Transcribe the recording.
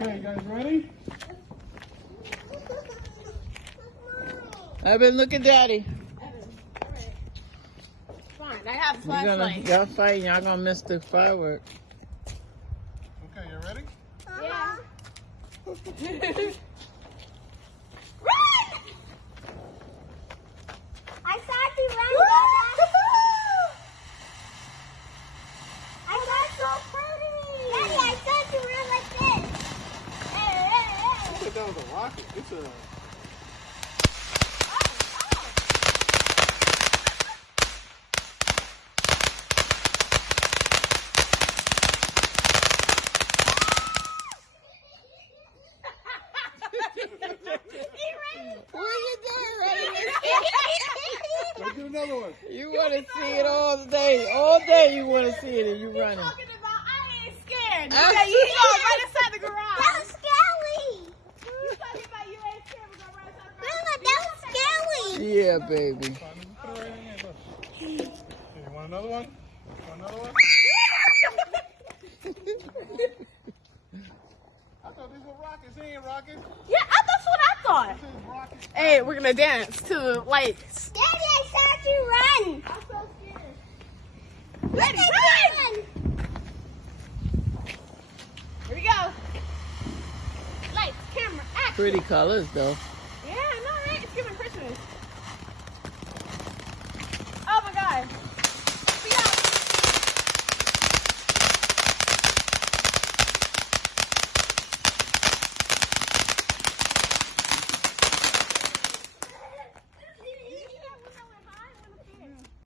Okay, you guys ready? Evan, look at Daddy. Fine, I have a flashlight. Y'all fighting. Y'all gonna miss the fireworks. Okay, you ready? Yeah. I saw you run, Dada. I saw so pretty. Daddy, I saw you run like this. Hey, hey, hey. I thought that was a rocket. It's a... What are you doing, Ready? Let's do another one. You want to see it all day. All day you want to see it and you running. Talking about I ain't scared. Yeah, you go right inside the garage. That was scary. You talking about you ain't scared? We go right inside the garage. Grandma, that was scary. Yeah, baby. Fine, let me put it right in here. Look. Here, you want another one? Want another one? I thought these were rockets. They ain't rockets. Yeah, that's what I thought. This is rockets. Hey, we're gonna dance to the lights. Daddy, I saw you run. I'm so scared. Ready, run! Here we go. Lights, camera, action. Pretty colors, though.